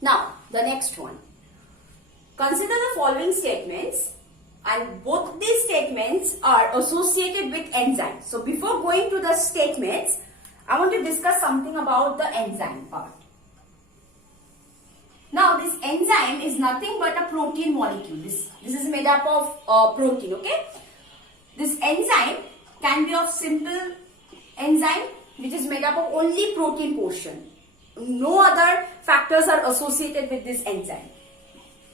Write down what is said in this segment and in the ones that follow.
Now, the next one. Consider the following statements, and both these statements are associated with enzymes. So, before going to the statements, I want to discuss something about the enzyme part. Now, this enzyme is nothing but a protein molecule. This is made up of protein, okay? This enzyme can be of simple enzyme, which is made up of only protein portion. No other factors are associated with this enzyme.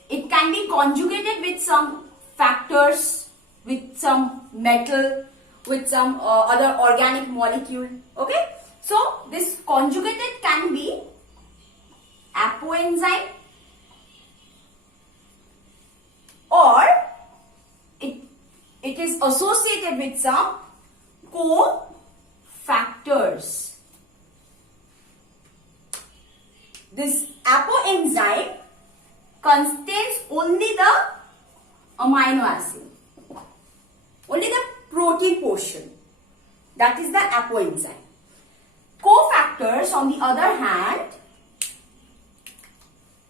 It can be conjugated with some factors, with some metal, with some other organic molecule, okay? So, this conjugated can be apoenzyme, or it is associated with some cofactors. This apoenzyme contains only the amino acid, only the protein portion. That is the apoenzyme. Cofactors, on the other hand,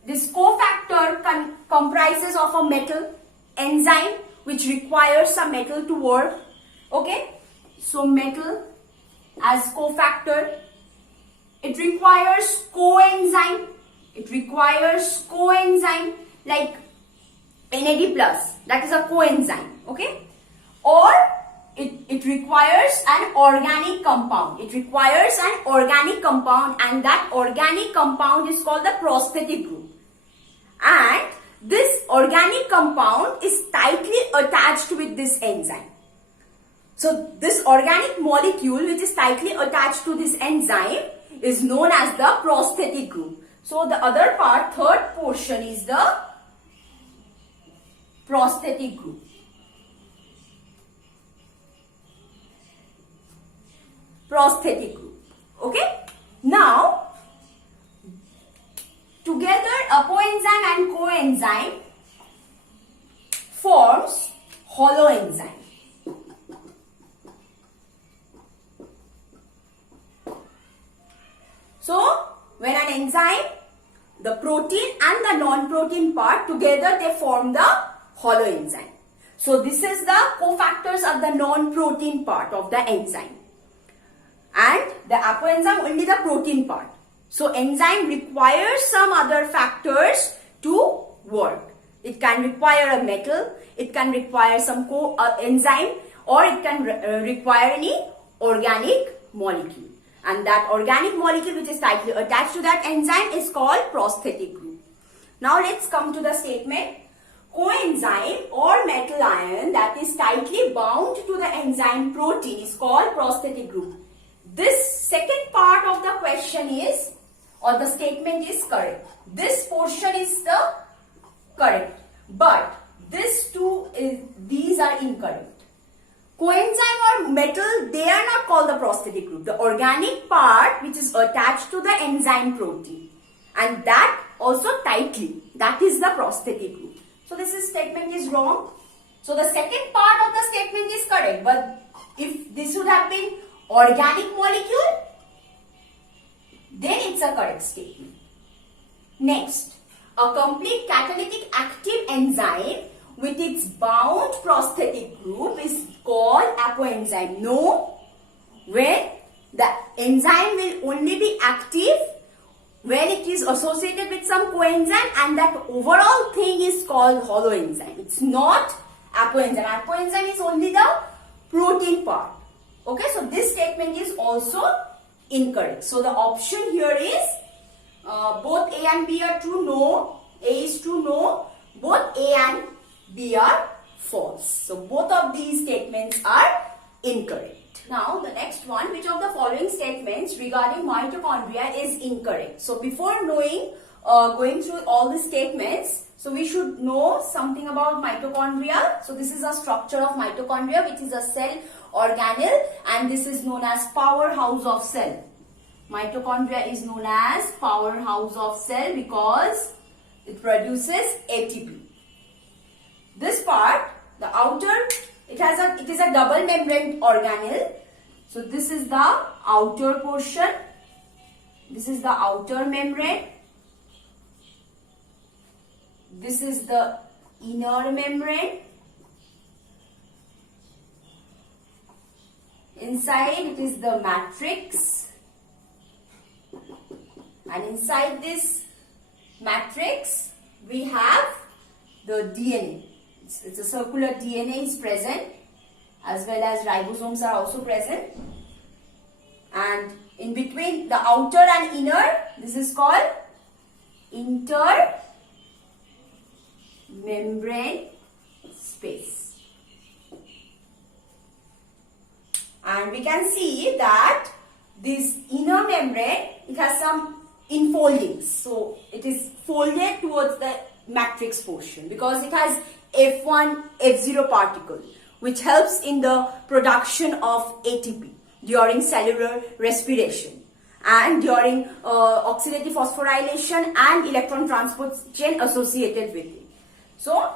this cofactor comprises of a metal enzyme which requires some metal to work. Okay, so metal as cofactor. It requires coenzyme. It requires coenzyme like NAD+, that is a coenzyme, okay? Or it requires an organic compound. It requires an organic compound, and that organic compound is called the prosthetic group. And this organic compound is tightly attached with this enzyme. So this organic molecule which is tightly attached to this enzyme is known as the prosthetic group. So the other part, third portion, is the prosthetic group. Prosthetic group. Okay. Now, together apoenzyme and coenzyme forms holoenzyme. So, when an enzyme, the protein and the non-protein part together, they form the holoenzyme. So, this is the cofactors of the non-protein part of the enzyme. And the apoenzyme only the protein part. So, enzyme requires some other factors to work. It can require a metal, it can require some enzyme, or it can require any organic molecule. And that organic molecule which is tightly attached to that enzyme is called prosthetic group. Now let's come to the statement. Coenzyme or metal ion that is tightly bound to the enzyme protein is called prosthetic group. This second part of the question is, or the statement is correct. This portion is the correct. But these are incorrect. Coenzyme or metal, they are not called the prosthetic group. The organic part which is attached to the enzyme protein, and that also tightly, that is the prosthetic group. So this statement is wrong. So the second part of the statement is correct, but if this would have been organic molecule, then it's a correct statement. Next, a complete catalytic active enzyme with its bound prosthetic group is called apoenzyme. No, when the enzyme will only be active when it is associated with some coenzyme, and that overall thing is called holoenzyme. It's not apoenzyme. Apoenzyme is only the protein part. Okay, so this statement is also incorrect. So the option here is both A and B are true. No, A is true. No, both A and B are false. So both of these statements are incorrect. Now the next one, which of the following statements regarding mitochondria is incorrect? So before knowing, going through all the statements, so we should know something about mitochondria. So this is a structure of mitochondria, which is a cell organelle, and this is known as powerhouse of cell. Mitochondria is known as powerhouse of cell because it produces ATP. This part, the outer, it is a double membrane organelle. So this is the outer portion. This is the outer membrane. This is the inner membrane. Inside it is the matrix. And inside this matrix we have the DNA. It's a circular DNA is present, as well as ribosomes are also present. And in between the outer and inner, this is called intermembrane space. And we can see that this inner membrane, it has some infoldings. So it is folded towards the matrix portion because it has F1, F0 particle, which helps in the production of ATP during cellular respiration and during oxidative phosphorylation and electron transport chain associated with it. So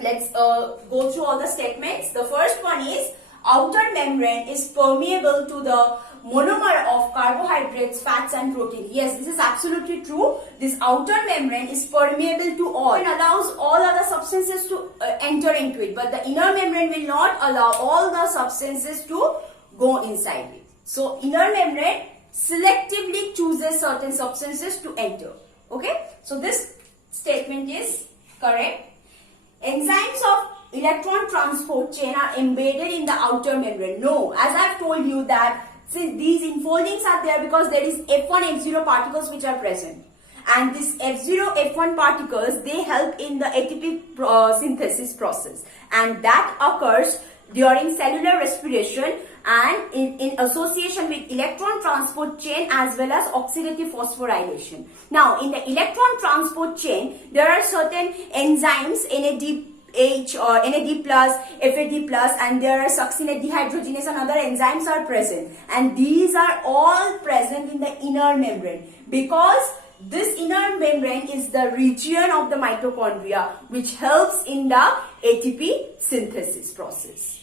let's go through all the statements. The first one is outer membrane is permeable to the monomer of carbohydrates, fats and protein. Yes, this is absolutely true. This outer membrane is permeable to all and allows all other substances to enter into it. But the inner membrane will not allow all the substances to go inside it. So inner membrane selectively chooses certain substances to enter. Okay. So this statement is correct. Enzymes of electron transport chain are embedded in the outer membrane. No, as I have told you that see, these enfoldings are there because there is F1, F0 particles which are present. And this F0, F1 particles, they help in the ATP synthesis process. And that occurs during cellular respiration and in association with electron transport chain as well as oxidative phosphorylation. Now, in the electron transport chain, there are certain enzymes, NADH or NAD plus, FAD plus, and there are succinate dehydrogenase and other enzymes are present. And these are all present in the inner membrane because this inner membrane is the region of the mitochondria which helps in the ATP synthesis process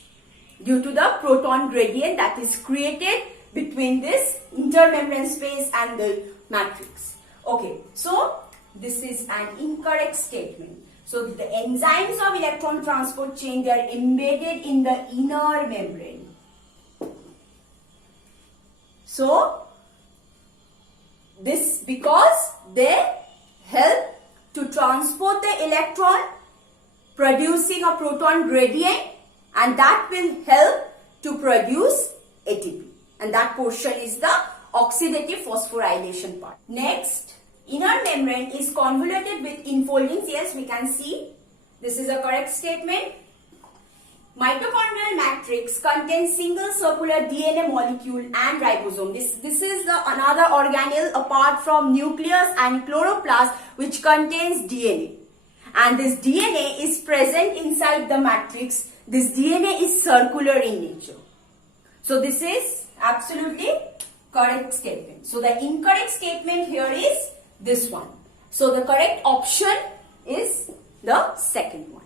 due to the proton gradient that is created between this intermembrane space and the matrix. Okay, so this is an incorrect statement. So the enzymes of electron transport chain, they are embedded in the inner membrane. So this because they help to transport the electron producing a proton gradient, and that will help to produce ATP. And that portion is the oxidative phosphorylation part. Next, inner membrane is convoluted with infoldings. Yes, we can see. This is a correct statement. Mitochondrial matrix contains single circular DNA molecule and ribosome. This is another organelle apart from nucleus and chloroplast which contains DNA. And this DNA is present inside the matrix. This DNA is circular in nature. So this is absolutely correct statement. So the incorrect statement here is this one. So the correct option is the second one.